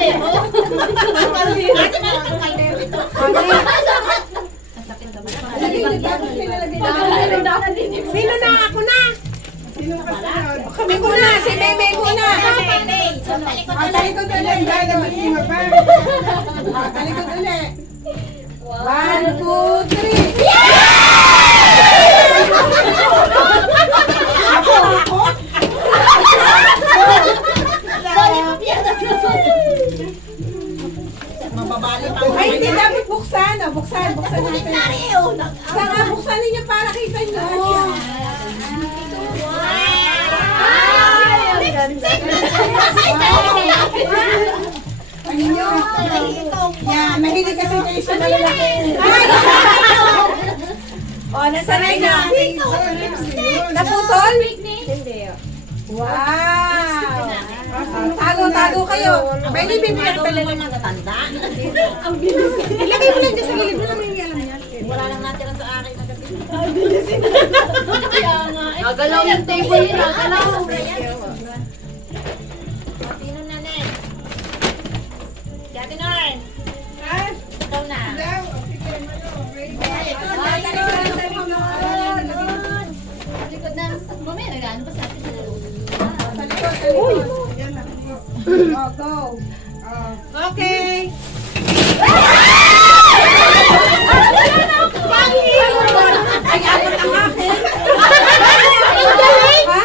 kaldero. Ate, meron kang kaldero ito. Sino na? Ako na. Kami ko na. Si Meme ko na. Talikod ulit. Dahil mag-ima pa. Talikod ulit. 1, 2, 3. Ako? Ay, hindi dapat buksan. Buksan natin. Saka buksan ninyo para kita nyo. Ano nyo? Yan, mahilig kasi kayo sa malalaki. O, nasanay na. Naputol? Hindi. Wow! Tago kayo. Pwede bibigyan ka talaga ng natanda. Ang bilis. Ilagay mo lang dyan sa gilid. Wala nang alam yan. Wala nang natira sa akin. Ang bilis. Kaya nga. Nagalaw yung table niya. Nagalaw. Sino na next? Kati Norn. Ikaw na. Likod na. Mamaya nagaan pa sa atin. Uy! Go. Okay. Ay, apat ang akin. Ha?